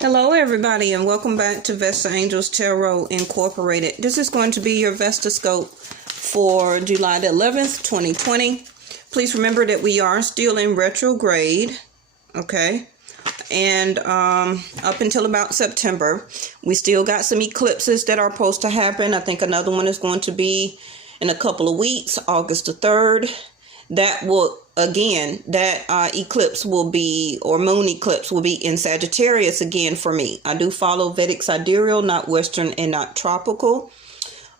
Hello, everybody, and welcome back to Vesta Angels Tarot Incorporated. This is going to be your Vestascope for July the 11th, 2020. Please remember that we are still in retrograde, okay? And up until about September, we still got some eclipses that are supposed to happen. I think another one is going to be in a couple of weeks, August the 3rd. That will, again, that eclipse will be, or moon eclipse will be in Sagittarius again for me. I do follow Vedic Sidereal, not Western and not tropical.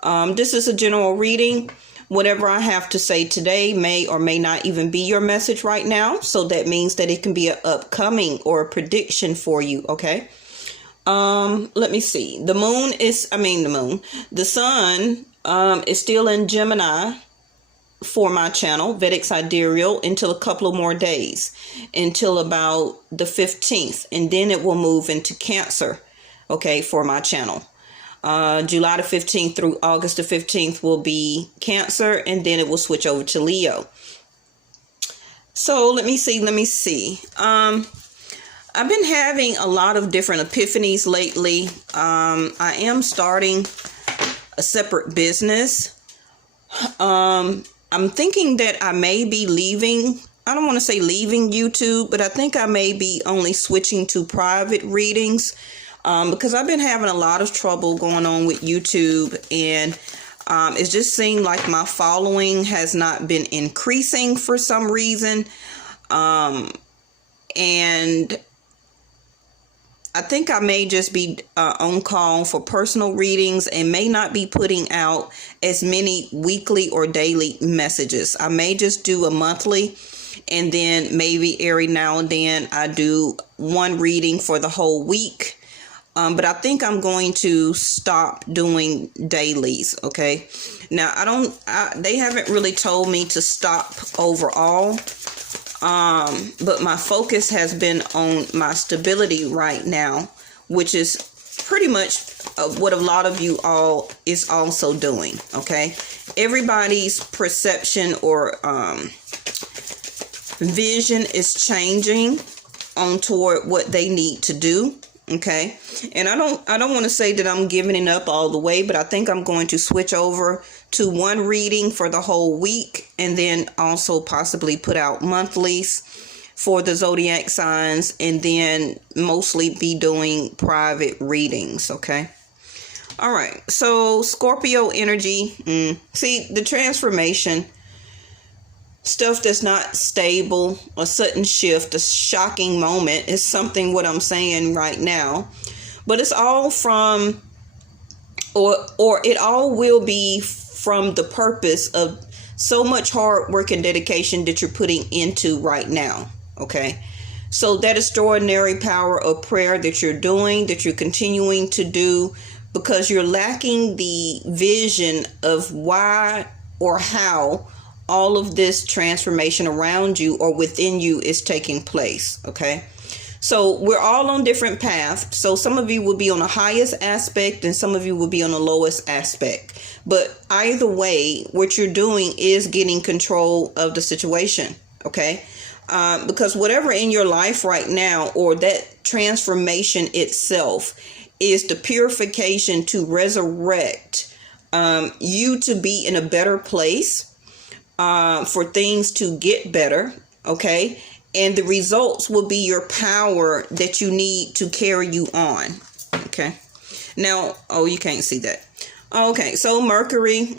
This is a general reading. Whatever I have to say today may or may not even be your message right now. So that means that it can be an upcoming or a prediction for you, okay? Let me see. The sun is still in Gemini for my channel, Vedic Sidereal, until a couple of more days, until about the 15th, and then it will move into Cancer, okay, for my channel. July the 15th through August the 15th will be Cancer, and then it will switch over to Leo. So let me see. I've been having a lot of different epiphanies lately. I am starting a separate business. I'm thinking that I may be leaving. I don't want to say leaving YouTube, but I think I may be only switching to private readings because I've been having a lot of trouble going on with YouTube, and it just seemed like my following has not been increasing for some reason. And I think I may just be on call for personal readings and may not be putting out as many weekly or daily messages. I may just do a monthly, and then maybe every now and then I do one reading for the whole week. But I think I'm going to stop doing dailies, okay? Now, they haven't really told me to stop overall. But my focus has been on my stability right now, which is pretty much what a lot of you all is also doing, okay? Everybody's perception or vision is changing on toward what they need to do, okay? And I don't want to say that I'm giving it up all the way, but I think I'm going to switch over to one reading for the whole week, and then also possibly put out monthlies for the zodiac signs, and then mostly be doing private readings, okay? All right, so Scorpio energy. See, the transformation, stuff that's not stable, a sudden shift, a shocking moment is something what I'm saying right now. But it's all from, or it all will be from the purpose of so much hard work and dedication that you're putting into right now, okay? So that extraordinary power of prayer that you're doing, that you're continuing to do, because you're lacking the vision of why or how all of this transformation around you or within you is taking place, okay? So we're all on different paths. So some of you will be on the highest aspect and some of you will be on the lowest aspect. But either way, what you're doing is getting control of the situation, okay? Because whatever in your life right now, or that transformation itself, is the purification to resurrect you to be in a better place, for things to get better, okay? And the results will be your power that you need to carry you on, okay? Now, oh, you can't see that. Okay, so Mercury.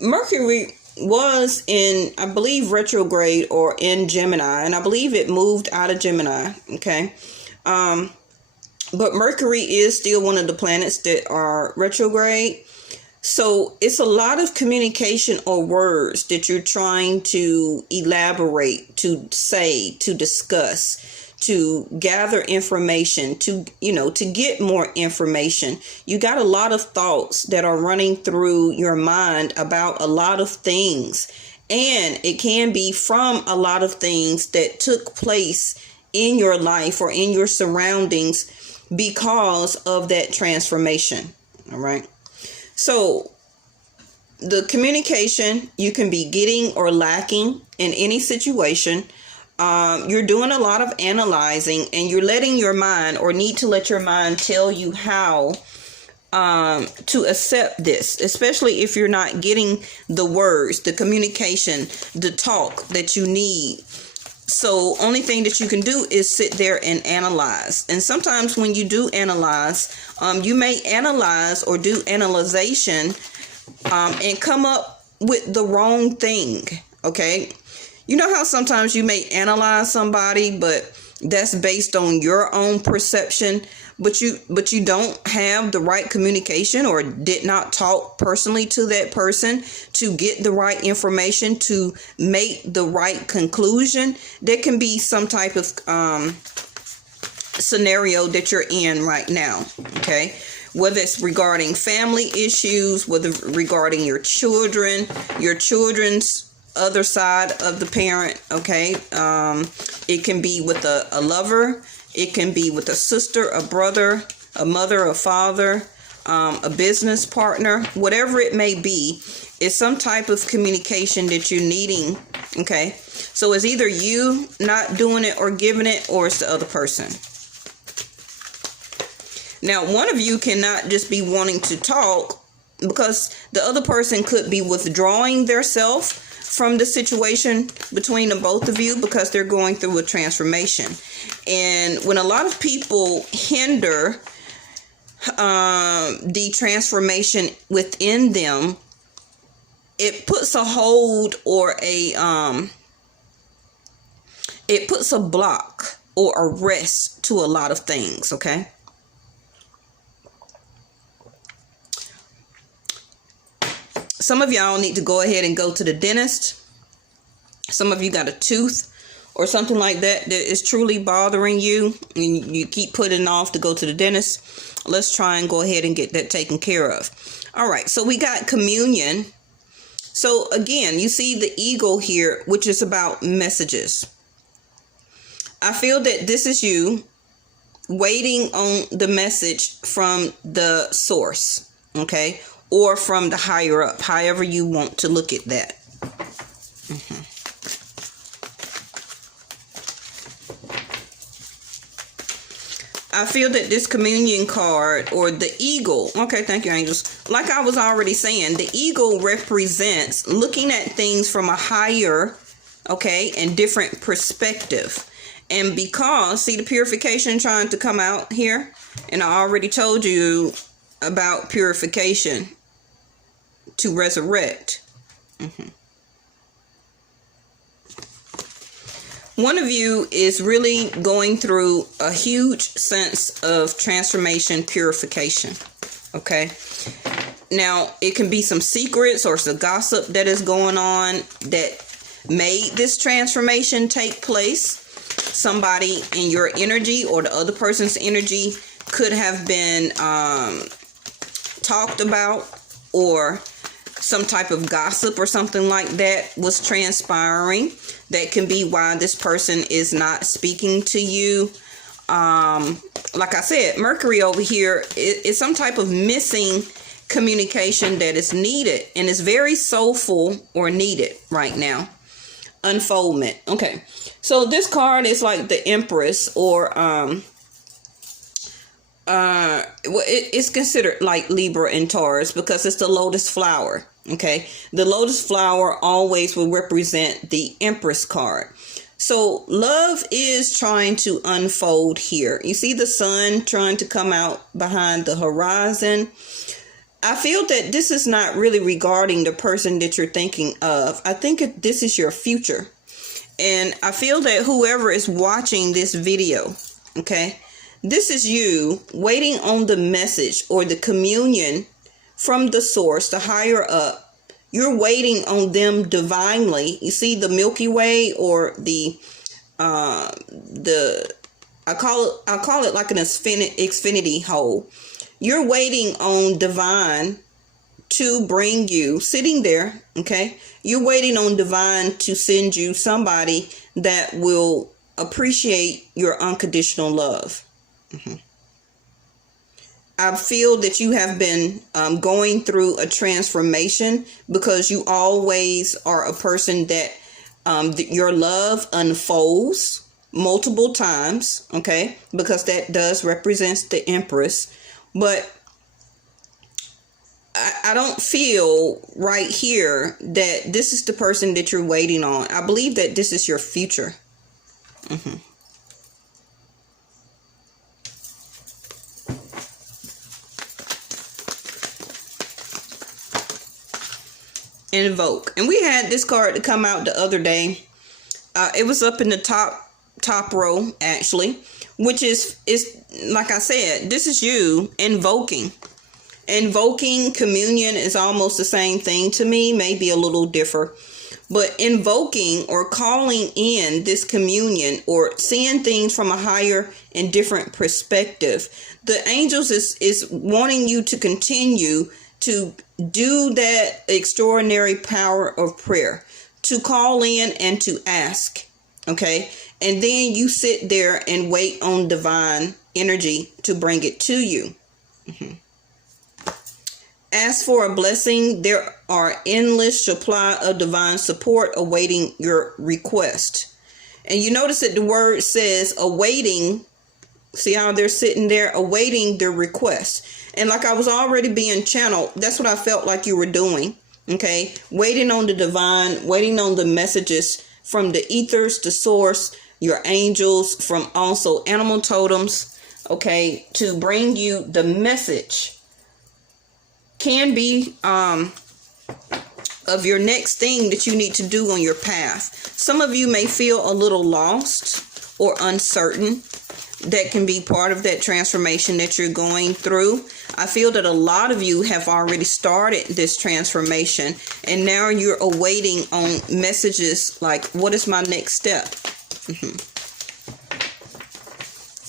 Mercury was in, I believe, retrograde or in Gemini, and I believe it moved out of Gemini, okay? But Mercury is still one of the planets that are retrograde. So it's a lot of communication or words that you're trying to elaborate, to say, to discuss, to gather information, to get more information. You got a lot of thoughts that are running through your mind about a lot of things. And it can be from a lot of things that took place in your life or in your surroundings because of that transformation. All right. So the communication you can be getting or lacking in any situation. You're doing a lot of analyzing, and you're letting your mind, or need to let your mind tell you how to accept this, especially if you're not getting the words, the communication, the talk that you need. So only thing that you can do is sit there and analyze. And sometimes when you do analyze, you may analyze or do analyzation and come up with the wrong thing. Okay. You know how sometimes you may analyze somebody, but that's based on your own perception, but you don't have the right communication, or did not talk personally to that person to get the right information to make the right conclusion. There can be some type of scenario that you're in right now. Okay. Whether it's regarding family issues, whether regarding your children, your children's other side of the parent. Okay. It can be with a lover. It can be with a sister, a brother, a mother, a father, a business partner, whatever it may be. It's some type of communication that you're needing. Okay. So it's either you not doing it or giving it, or it's the other person. Now, one of you cannot just be wanting to talk, because the other person could be withdrawing theirself from the situation between the both of you, because they're going through a transformation. And when a lot of people hinder the transformation within them, it puts a hold, or it puts a block or a rest to a lot of things. Okay. Some of y'all need to go ahead and go to the dentist. Some of you got a tooth or something like that is truly bothering you, and you keep putting off to go to the dentist. Let's try and go ahead and get that taken care of. All right. So we got communion. So again, you see the eagle here, which is about messages. I feel that this is you waiting on the message from the source. Okay. Or from the higher up, however you want to look at that. I feel that this communion card, or the eagle, okay, thank you, angels. Like I was already saying, the eagle represents looking at things from a higher, okay, and different perspective. And because, see the purification trying to come out here, and I already told you about purification to resurrect. One of you is really going through a huge sense of transformation, purification. Okay. Now, it can be some secrets or some gossip that is going on that made this transformation take place. Somebody in your energy or the other person's energy could have been talked about, or some type of gossip or something like that was transpiring. That can be why this person is not speaking to you. Like I said, Mercury over here is some type of missing communication that is needed, and is very soulful or needed right now. Unfoldment. Okay. So this card is like the Empress, or it's considered like Libra and Taurus, because it's the lotus flower. Okay. The lotus flower always will represent the Empress card. So love is trying to unfold here. You see the sun trying to come out behind the horizon. I feel that this is not really regarding the person that you're thinking of. I think this is your future. And I feel that whoever is watching this video, okay, this is you waiting on the message or the communion from the source, the higher up. You're waiting on them divinely. You see the Milky Way, or I'll call it like an infinity hole. You're waiting on divine to bring you, sitting there, okay? You're waiting on divine to send you somebody that will appreciate your unconditional love. I feel that you have been going through a transformation, because you always are a person that Your love unfolds multiple times, okay, because that does represent the Empress. But I don't feel right here that this is the person that you're waiting on. I believe that this is your future. Invoke. And we had this card to come out the other day. It was up in the top row, actually, which is like I said, this is you invoking. Invoking, communion is almost the same thing to me, maybe a little different. But invoking or calling in this communion or seeing things from a higher and different perspective. The angels is wanting you to continue to do that extraordinary power of prayer, to call in and to ask, okay? And then you sit there and wait on divine energy to bring it to you. Ask for a blessing. There are endless supply of divine support awaiting your request. And you notice that the word says awaiting. See how they're sitting there awaiting the request. And like I was already being channeled, that's what I felt like you were doing. Okay. Waiting on the divine, waiting on the messages from the ethers, the source, your angels, from also animal totems. Okay. To bring you the message. Can be of your next thing that you need to do on your path. Some of you may feel a little lost or uncertain. That can be part of that transformation that you're going through. I feel that a lot of you have already started this transformation, and now you're awaiting on messages like, what is my next step?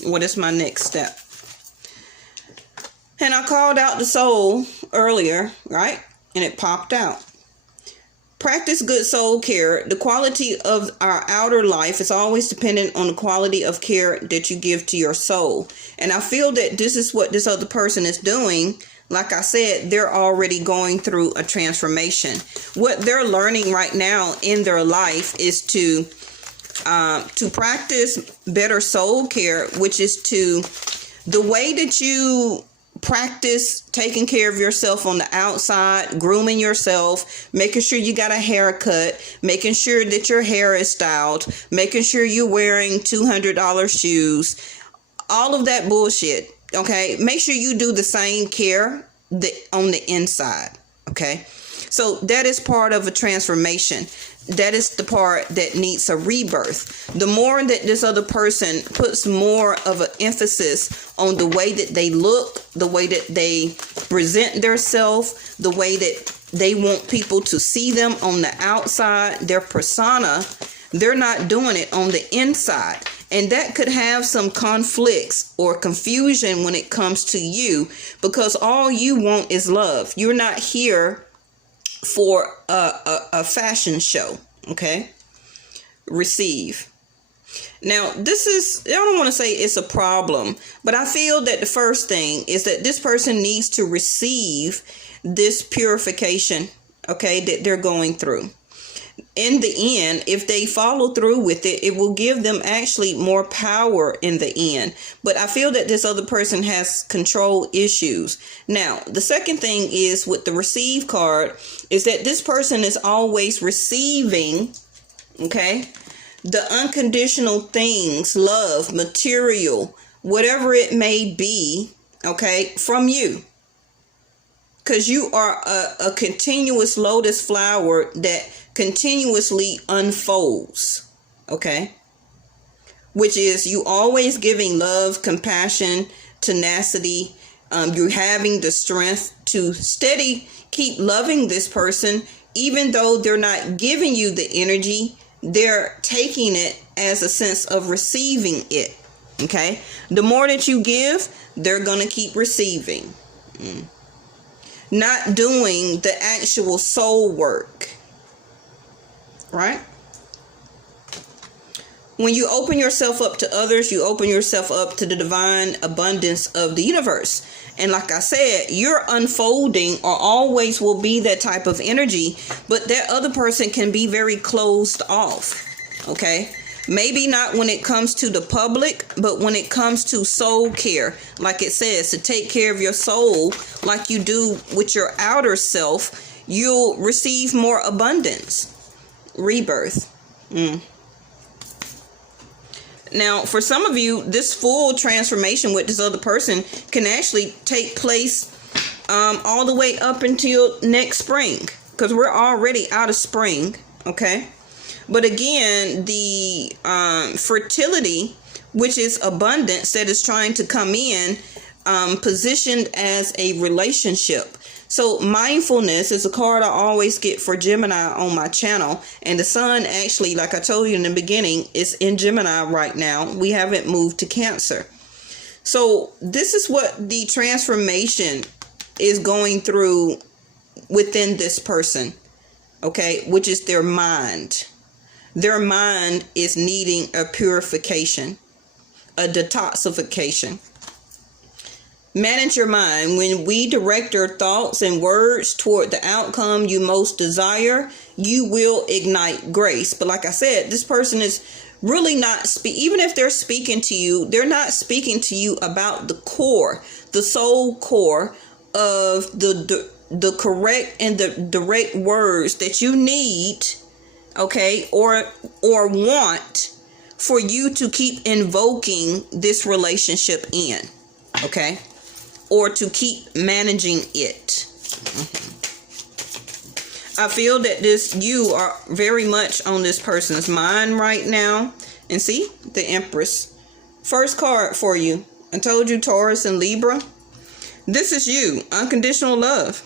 What is my next step? And I called out the soul earlier, right? And it popped out. Practice good soul care. The quality of our outer life is always dependent on the quality of care that you give to your soul. And I feel that this is what this other person is doing. Like I said, they're already going through a transformation. What they're learning right now in their life is to practice better soul care, which is the way that you practice taking care of yourself on the outside, grooming yourself, making sure you got a haircut, making sure that your hair is styled, making sure you're wearing $200 shoes, all of that bullshit. Okay, make sure you do the same care on the inside. Okay, so that is part of a transformation. That is the part that needs a rebirth. The more that this other person puts more of an emphasis on the way that they look, the way that they present themselves, the way that they want people to see them on the outside, their persona, they're not doing it on the inside. And that could have some conflicts or confusion when it comes to you, because all you want is love. You're not here for a fashion show. Okay. Receive. Now, this is, I don't want to say it's a problem, but I feel that the first thing is that this person needs to receive this purification, okay, that they're going through. In the end, if they follow through with it, it will give them actually more power in the end. But I feel that this other person has control issues. Now, the second thing is with the receive card is that this person is always receiving, okay, the unconditional things, love, material, whatever it may be, okay, from you. Because you are a continuous lotus flower that continuously unfolds, okay? Which is you always giving love, compassion, tenacity. You're having the strength to steady keep loving this person, even though they're not giving you the energy. They're taking it as a sense of receiving it, okay? The more that you give, they're going to keep receiving. Not doing the actual soul work, right? When you open yourself up to others, you open yourself up to the divine abundance of the universe. And like I said, you're unfolding, or always will be, that type of energy, but that other person can be very closed off. Okay? Maybe not when it comes to the public, but when it comes to soul care, like it says, to take care of your soul like you do with your outer self, you'll receive more abundance. Rebirth. Now, for some of you, this full transformation with this other person can actually take place all the way up until next spring, because we're already out of spring. Okay? But again, the fertility, which is abundance, that is trying to come in, positioned as a relationship. So mindfulness is a card I always get for Gemini on my channel. And the sun actually, like I told you in the beginning, is in Gemini right now. We haven't moved to Cancer. So this is what the transformation is going through within this person. Okay, which is their mind. Their mind is needing a purification, a detoxification. Manage your mind. When we direct your thoughts and words toward the outcome you most desire, you will ignite grace. But like I said, this person is really not even if they're speaking to you, they're not speaking to you about the core, the soul core of the correct and the direct words that you need. Okay, or want for you to keep invoking this relationship in, okay, or to keep managing it. I feel that you are very much on this person's mind right now. And see, the Empress. First card for you. I told you, Taurus and Libra. This is you, unconditional love.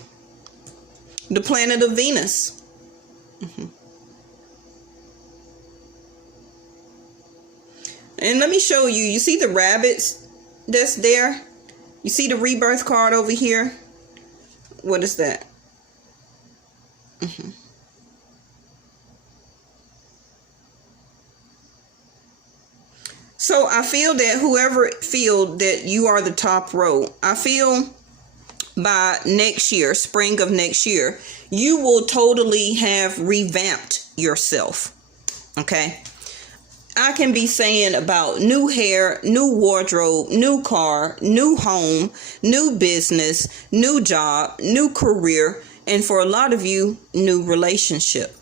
The planet of Venus. And let me show you. You see the rabbits that's there? You see the rebirth card over here? What is that? So I feel that whoever feel that you are the top row, I feel by next year, spring of next year, you will totally have revamped yourself. Okay? I can be saying about new hair, new wardrobe, new car, new home, new business, new job, new career, and for a lot of you, new relationship.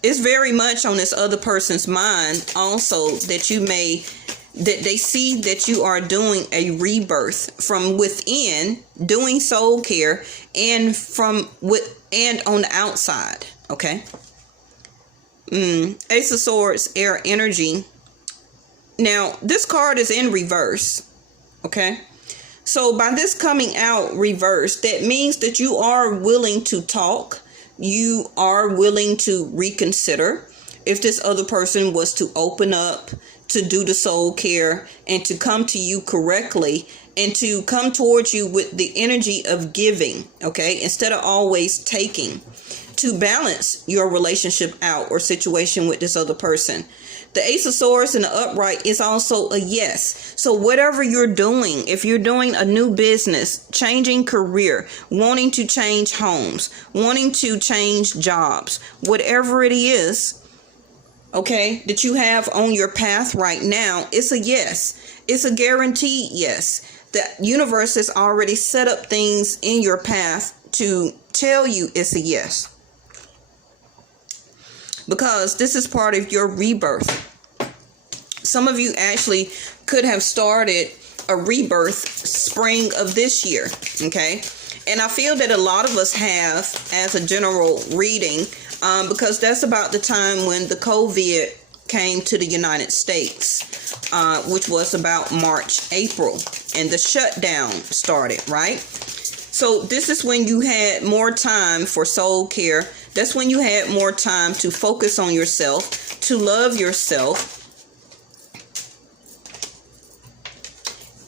It's very much on this other person's mind also that they see that you are doing a rebirth from within, doing soul care, and on the outside. Okay. Ace of Swords, air energy. Now, this card is in reverse. Okay. So by this coming out reverse, that means that you are willing to talk. You are willing to reconsider if this other person was to open up, to do the soul care, and to come to you correctly, and to come towards you with the energy of giving. Okay. Instead of always taking, to balance your relationship out or situation with this other person. The Ace of Swords in the upright is also a yes. So whatever you're doing, if you're doing a new business, changing career, wanting to change homes, wanting to change jobs, whatever it is, okay, that you have on your path right now, it's a yes. It's a guaranteed yes. The universe has already set up things in your path to tell you it's a yes. Because this is part of your rebirth. Some of you actually could have started a rebirth spring of this year. Okay. And I feel that a lot of us have as a general reading, because that's about the time when the COVID came to the United States, which was about March, April, and the shutdown started, right? So this is when you had more time for soul care. That's when you had more time to focus on yourself, to love yourself,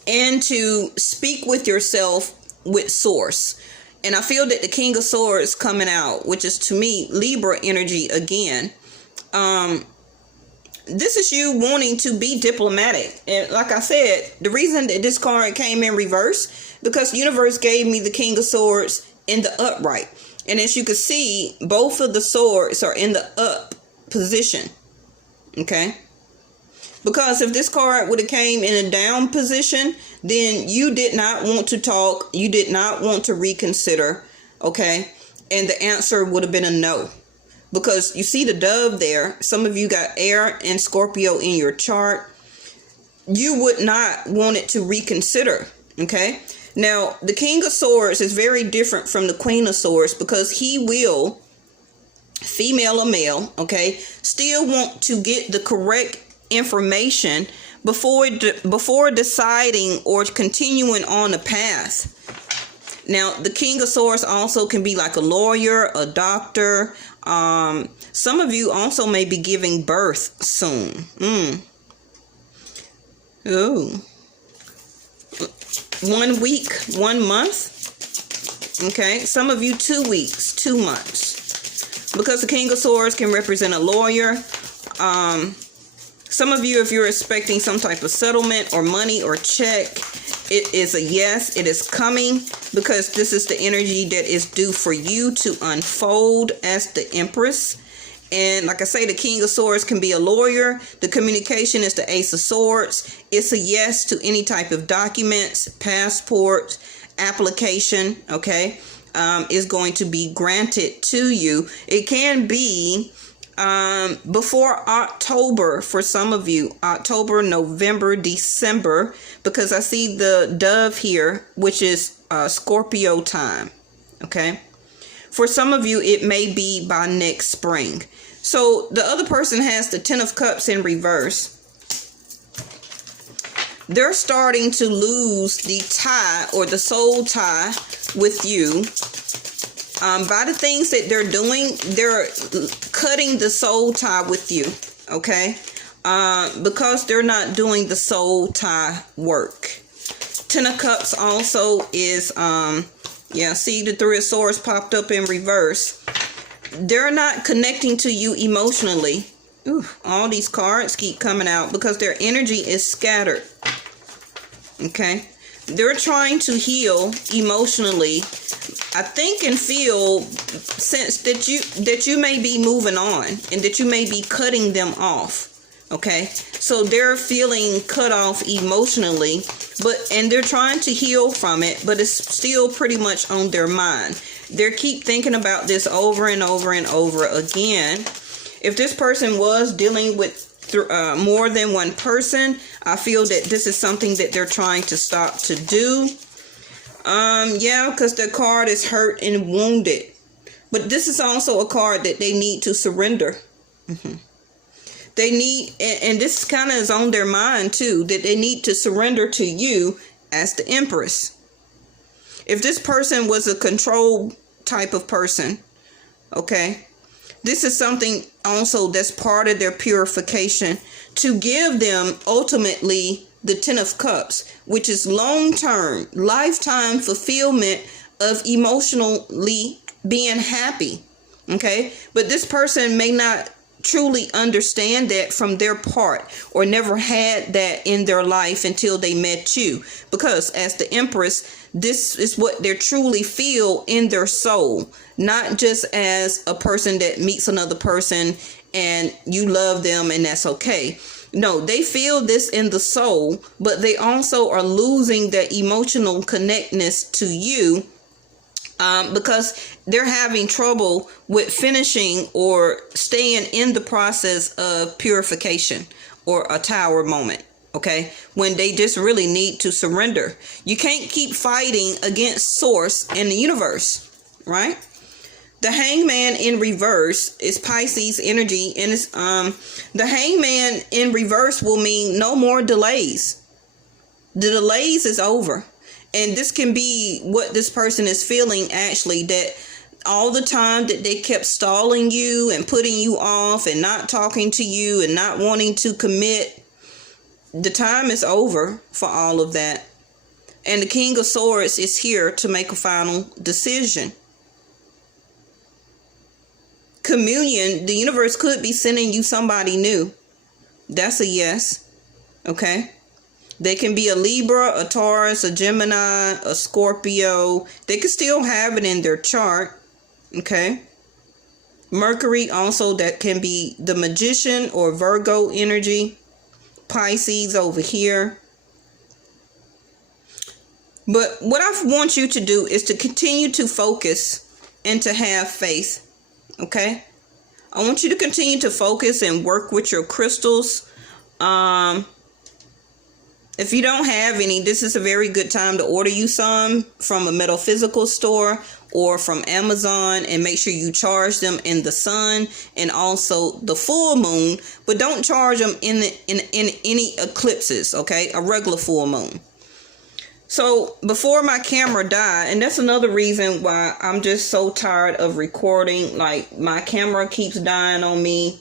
and to speak with yourself with source. And I feel that the King of Swords coming out, which is to me Libra energy again, this is you wanting to be diplomatic. And like I said, the reason that this card came in reverse, because the universe gave me the King of Swords in the upright. And as you can see, both of the swords are in the up position. Okay? Because if this card would have came in a down position, then you did not want to talk. You did not want to reconsider. Okay? And the answer would have been a no. Because you see the dove there. Some of you got air and Scorpio in your chart. You would not want it to reconsider. Okay? Now, the King of Swords is very different from the Queen of Swords because he will, female or male, okay, still want to get the correct information before deciding or continuing on the path. Now, the King of Swords also can be like a lawyer, a doctor. Some of you also may be giving birth soon. Oh. 1 week, 1 month. Okay. Some of you 2 weeks, 2 months. Because the King of Swords can represent a lawyer. Some of you, if you're expecting some type of settlement or money or check, it is a yes. It is coming because this is the energy that is due for you to unfold as the Empress. And like I say, the King of Swords can be a lawyer. The communication is the Ace of Swords. It's a yes to any type of documents, passport, application, okay, is going to be granted to you. It can be before October for some of you, October, November, December, because I see the dove here, which is Scorpio time, okay? For some of you, it may be by next spring. So the other person has the Ten of Cups in reverse. They're starting to lose the tie or the soul tie with you. By the things that they're doing, they're cutting the soul tie with you, okay? Because they're not doing the soul tie work. Ten of Cups also is, see the Three of Swords popped up in reverse. They're not connecting to you emotionally. Ooh, all these cards keep coming out because their energy is scattered, okay? They're trying to heal emotionally. I think and feel sense that you may be moving on and that you may be cutting them off. Okay, so they're feeling cut off emotionally, and they're trying to heal from it, but it's still pretty much on their mind. They keep thinking about this over and over and over again. If this person was dealing with more than one person, I feel that this is something that they're trying to stop to do. Because the card is hurt and wounded. But this is also a card that they need to surrender. They need, and this kind of is on their mind too, that they need to surrender to you as the Empress. If this person was a control type of person, okay, this is something also that's part of their purification to give them ultimately the Ten of Cups, which is long-term, lifetime fulfillment of emotionally being happy, okay? But this person may not truly understand that from their part or never had that in their life until they met you, because as the Empress, this is what they truly feel in their soul, not just as a person that meets another person and you love them and that's okay. No, they feel this in the soul, but they also are losing their emotional connectedness to you because they're having trouble with finishing or staying in the process of purification or a tower moment. Okay, when they just really need to surrender. You can't keep fighting against source and the universe, right? The Hangman in reverse is Pisces energy, and it's the Hangman in reverse will mean no more delays. The delays is over, and this can be what this person is feeling actually, that all the time that they kept stalling you and putting you off and not talking to you and not wanting to commit. The time is over for all of that. And the King of Swords is here to make a final decision. Communion, the universe could be sending you somebody new. That's a yes. Okay. They can be a Libra, a Taurus, a Gemini, a Scorpio. They could still have it in their chart. Okay. Mercury also, that can be the Magician or Virgo energy. Pisces over here. But what I want you to do is to continue to focus and to have faith. Okay. I want you to continue to focus and work with your crystals. If you don't have any, this is a very good time to order you some from a metaphysical store or from Amazon, and make sure you charge them in the sun and also the full moon, but don't charge them in any eclipses, okay? A regular full moon. So before my camera died, and that's another reason why I'm just so tired of recording. Like, my camera keeps dying on me,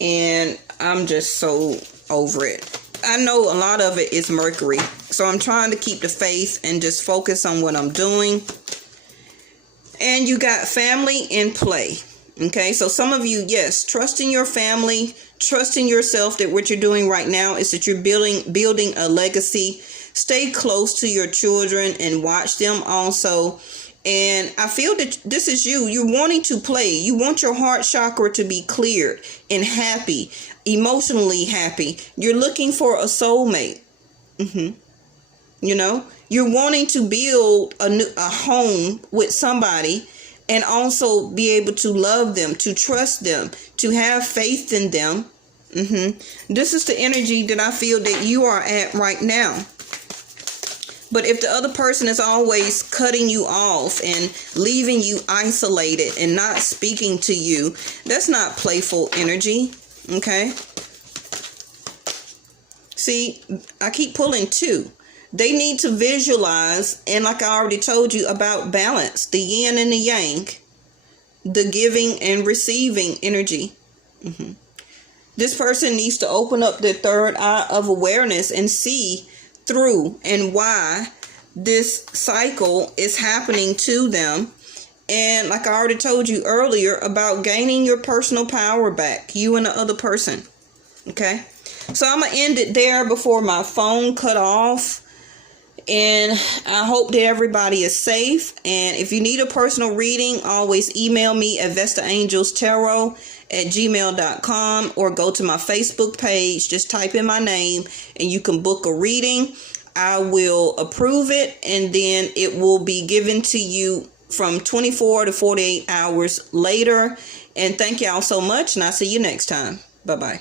and I'm just so over it. I know a lot of it is Mercury, so I'm trying to keep the faith and just focus on what I'm doing. And you got family in play. Okay, so some of you, yes, trust in your family, trust in yourself that what you're doing right now is that you're building a legacy. Stay close to your children and watch them also. And I feel that this is you. You're wanting to play. You want your heart chakra to be cleared and happy, emotionally happy. You're looking for a soulmate. You know, you're wanting to build a home with somebody and also be able to love them, to trust them, to have faith in them. This is the energy that I feel that you are at right now. But if the other person is always cutting you off and leaving you isolated and not speaking to you, that's not playful energy, okay? See, I keep pulling 2. They need to visualize, and like I already told you about balance, the yin and the yang, the giving and receiving energy. This person needs to open up their third eye of awareness and see through and why this cycle is happening to them. And like I already told you earlier about gaining your personal power back, you and the other person. Okay, so I'm gonna end it there before my phone cut off. And I hope that everybody is safe. And if you need a personal reading, always email me at VestaAngelsTarot@gmail.com or go to my Facebook page. Just type in my name and you can book a reading. I will approve it, and then it will be given to you from 24 to 48 hours later. And thank y'all so much, and I'll see you next time. Bye-bye.